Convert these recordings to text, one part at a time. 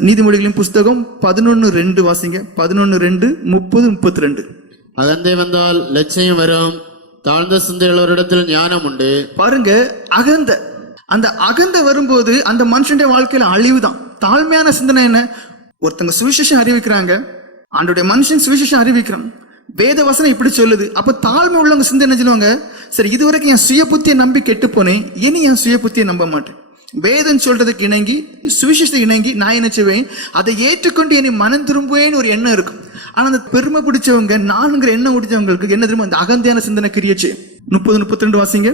நீதிமொழிகளின் புஸ்தகம் பதினொன்னு ரெண்டு வாசிங்க. பதினொன்னு ரெண்டு முப்பது முப்பத்தி ரெண்டு அகந்தை வந்தால் லட்சியம் வரும். தாழ்ந்த சிந்தையுள்ளவரிடத்தில் ஞானம் உண்டு. பாருங்க அகந்த. அந்த அகந்த வரும்போது அந்த மனுஷனுடைய வாழ்க்கையில அழிவு தான் தாழ்மையான சிந்தனை என்ன? ஒருத்தங்க சுவிசேஷம் அறிவிக்கிறாங்க. ஆண்டுடைய மனுஷன் சுவிசேஷம் அறிவிக்கிறான். வேத வசனம் இப்படி சொல்லுது. அப்ப தாழ்மை உள்ளவங்க சிந்தனை சொல்லுவாங்க? சரி இதுவரைக்கும் என் சுய புத்தியை நம்பி கெட்டு போனேன். இனி என் சுய புத்தியை நம்ப மாட்டேன். வேதம் சொல்றதுக்கு இணங்கி சுவிசேஷத்தை இணங்கி நான் என்ன செய்வேன் அதை ஏற்றுக்கொண்டு என்னை மனம் திரும்புவேன்னு ஒரு எண்ணம் இருக்கும். ஆனா அந்த பெருமை பிடிச்சவங்க நானுங்கிற எண்ணம் பிடிச்சவங்களுக்கு என்ன தெரியுமா அந்த அகந்தியான சிந்தனை கிரியச்சு? முப்பது முப்பத்தி ரெண்டு வாசிங்க.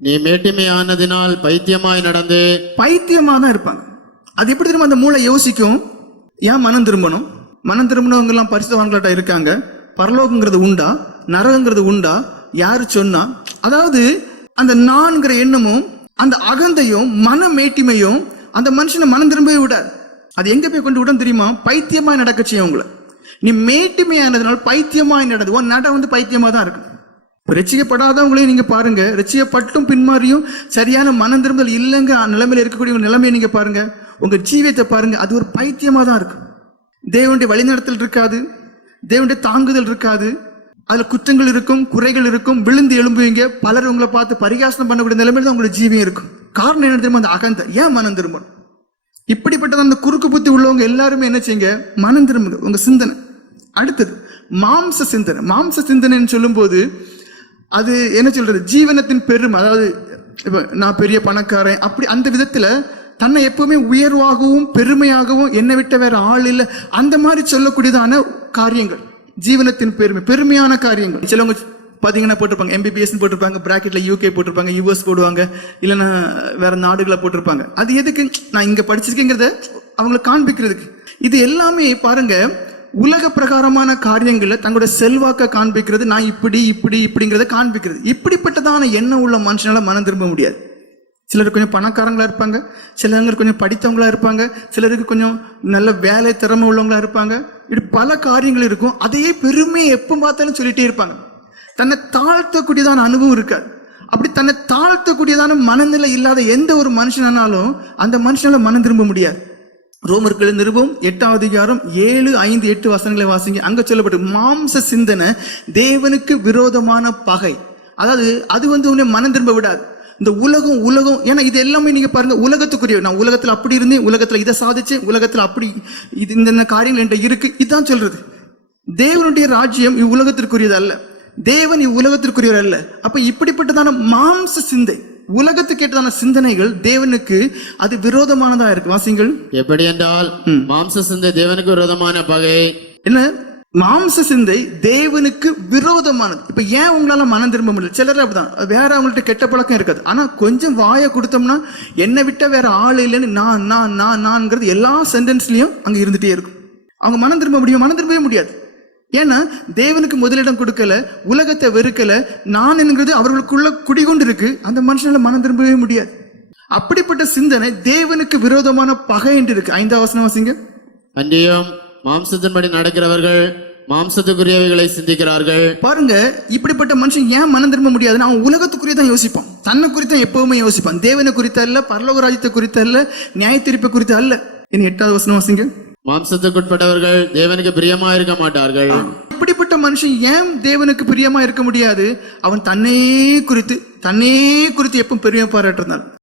நீ மேட்டிமையானதினால் பைத்தியமாய் நடந்து பைத்தியமா தான் இருப்பாங்க. அது எப்படி தெரியுமா அந்த மூளை யோசிக்கும்? ஏன் மனம் திரும்பணும்? மனம் திரும்பினவங்க எல்லாம் பரிசுத்தவான்களாட்ட இருக்காங்க. பரலோகங்கிறது உண்டா? நரகங்கிறது உண்டா? யாரு சொன்னா? அதாவது அந்த நான்கிற எண்ணமும் அந்த அகந்தையும் மன மேட்டிமையும் அந்த மனுஷனை மனம் திரும்பவே விடாது. அது எங்க போய் கொண்டு விடும் தெரியுமா? பைத்தியமா நடக்க செய்யும் உங்களை. நீ மேட்டிமையானதுனால பைத்தியமாய் நடந்து உன் நட வந்து பைத்தியமா தான் இருக்கும் ரசிக்கப்படாதவங்களையும் நீங்க பாருங்க. ரசிக்கப்பட்டும் பின்மாறியும் சரியான மனம் திரும்பல் இல்லைங்க நிலைமையில இருக்கக்கூடிய ஒரு நிலைமையை நீங்க பாருங்க. உங்க ஜீவியத்தை பாருங்க. அது ஒரு பைத்தியமா தான் இருக்கும். தேவனுடைய வழிநடத்தல் இருக்காது. தேவனுடைய தாங்குதல் இருக்காது. அதுல குற்றங்கள் இருக்கும் குறைகள் இருக்கும் விழுந்து எழும்புவீங்க. பலர் உங்களை பார்த்து பரிகாசனம் பண்ணக்கூடிய நிலைமையில தான் உங்களோட ஜீவியம் இருக்கும். காரணம் என்ன தெரியுமா? அந்த அகந்த. ஏன் மனம் திரும்பணும்? இப்படிப்பட்ட அந்த குறுக்கு புத்தி உள்ளவங்க எல்லாருமே என்ன செய்யுங்க? மனம் திரும்புங்க. உங்க சிந்தனை. அடுத்தது மாம்ச சிந்தனை. மாம்ச சிந்தனைன்னு சொல்லும்போது அது என்ன சொல்றது? ஜீவனத்தின் பெருமை. அதாவது இப்ப நான் பெரிய பணக்காரன். அப்படி அந்த விதத்துல தன்னை எப்பவுமே உயர்வாகவும் பெருமையாகவும் என்னை விட்ட வேற ஆள் இல்லை. அந்த மாதிரி சொல்லக்கூடியதான காரியங்கள். ஜீவனத்தின் பெருமை பெருமையான காரியங்கள். சிலவங்க பார்த்தீங்கன்னா போட்டிருப்பாங்க எம்பிபிஎஸ் போட்டிருப்பாங்க பிராக்கெட்ல யூகே போட்டிருப்பாங்க யூஎஸ் போடுவாங்க இல்லைன்னா வேற நாடுகளை போட்டிருப்பாங்க. அது எதுக்கு? நான் இங்க படிச்சிருக்கேங்கிறத அவங்களை காண்பிக்கிறதுக்கு. இது எல்லாமே பாருங்க உலக பிரகாரமான காரியங்களை தங்களோட செல்வாக்க காண்பிக்கிறது நான் இப்படி இப்படி இப்படிங்கிறத காண்பிக்கிறது. இப்படிப்பட்டதான எண்ணம் உள்ள மனுஷனால மனம் திரும்ப முடியாது. சிலர் கொஞ்சம் பணக்காரங்களா இருப்பாங்க. சிலர் கொஞ்சம் படித்தவங்களா இருப்பாங்க. சிலருக்கு கொஞ்சம் நல்ல வேலை திறமை உள்ளவங்களா இருப்பாங்க. இப்படி பல காரியங்கள் இருக்கும். அதையே பெருமையை எப்போ பார்த்தாலும் சொல்லிட்டே இருப்பாங்க. தன்னை தாழ்த்தக்கூடியதான அனுபவம் இருக்காது. அப்படி தன்னை தாழ்த்தக்கூடியதான மனநிலை இல்லாத எந்த ஒரு மனுஷனானாலும் அந்த மனுஷனால மனம் திரும்ப முடியாது. ரோமர்கள் நிருபம் எட்டாவது அதிகாரம் ஏழு ஐந்து எட்டு வசனங்களை வாசிங்க. அங்க சொல்லப்பட்டு மாம்ச சிந்தனை தேவனுக்கு விரோதமான பகை. அதாவது அது வந்து உன்னை மனம் திரும்ப விடாது. இந்த உலகம் உலகம். ஏன்னா இது எல்லாமே நீங்க பாருங்க உலகத்துக்குரிய நான் உலகத்துல அப்படி இருந்தேன் உலகத்துல இதை சாதிச்சேன் உலகத்துல அப்படி இது இந்த காரியங்கள் என்கிட்ட இருக்கு. இதுதான் சொல்றது. தேவனுடைய ராஜ்யம் இவ்வுலகத்திற்குரியது அல்ல. தேவன் இவ்வுலகத்திற்குரியவர் அல்ல. அப்ப இப்படிப்பட்டதான மாம்ச சிந்தை உலகத்துக்கு ஏற்றதான சிந்தனைகள் தேவனுக்கு அது விரோதமானதா இருக்கு. வாசிங்கள். எப்படி என்றால் மாம்ச சிந்தை தேவனுக்கு விரோதமான பகை. என்ன? மாம்ச சிந்தை தேவனுக்கு விரோதமானது. இப்ப ஏன் உங்களால மனம் திரும்ப முடியல? சிலர் அப்படிதான். வேற அவங்கள்ட்ட கெட்ட பழக்கம் இருக்காது. ஆனா கொஞ்சம் வாயை கொடுத்தோம்னா என்னை விட்ட வேற ஆள் இல்லைன்னு நான் நான் நான் நான்ங்கிறது எல்லா சென்டென்ஸ்லயும் அங்க இருந்துட்டே இருக்கும். அவங்க மனம் திரும்ப முடியும்? மனம் திரும்பவே முடியாது. ஏன்னா தேவனுக்கு முதலிடம் கொடுக்கல உலகத்தை வெறுக்கல நான் என்கிறது அவர்களுக்குள்ள குடிகொண்டு இருக்கு அந்த மனுஷனால மனம் திரும்பவே முடியாது. அப்படிப்பட்ட சிந்தனை தேவனுக்கு விரோதமான பகை என்று இருக்கு. ஐந்தாவது வசனம் வாசிங்க. மாம்சத்தின்படி நடக்கிறவர்கள் மாம்சத்துக்குரியவைகளை சிந்திக்கிறார்கள். பாருங்க இப்படிப்பட்ட மனுஷன் ஏன் மனம் திரும்ப முடியாதுன்னா அவன் உலகத்துக்குரிய தான் யோசிப்பான். தன்னை குறித்து எப்பவுமே யோசிப்பான். தேவனை குறித்து அல்ல பரலோக ராஜ்யத்தை குறித்து அல்ல நியாய தீர்ப்பை குறித்து அல்ல. இனி எட்டாவது வசனம் வாசிங்க. மாம்சத்துக்குட்பட்டவர்கள் தேவனுக்கு பிரியமா இருக்க மாட்டார்கள். இப்படிப்பட்ட மனுஷன் ஏன் தேவனுக்கு பிரியமா இருக்க முடியாது? அவன் தன்னையே குறித்து தன்னையே குறித்து எப்பவும் பெரிய பாராட்டுறான்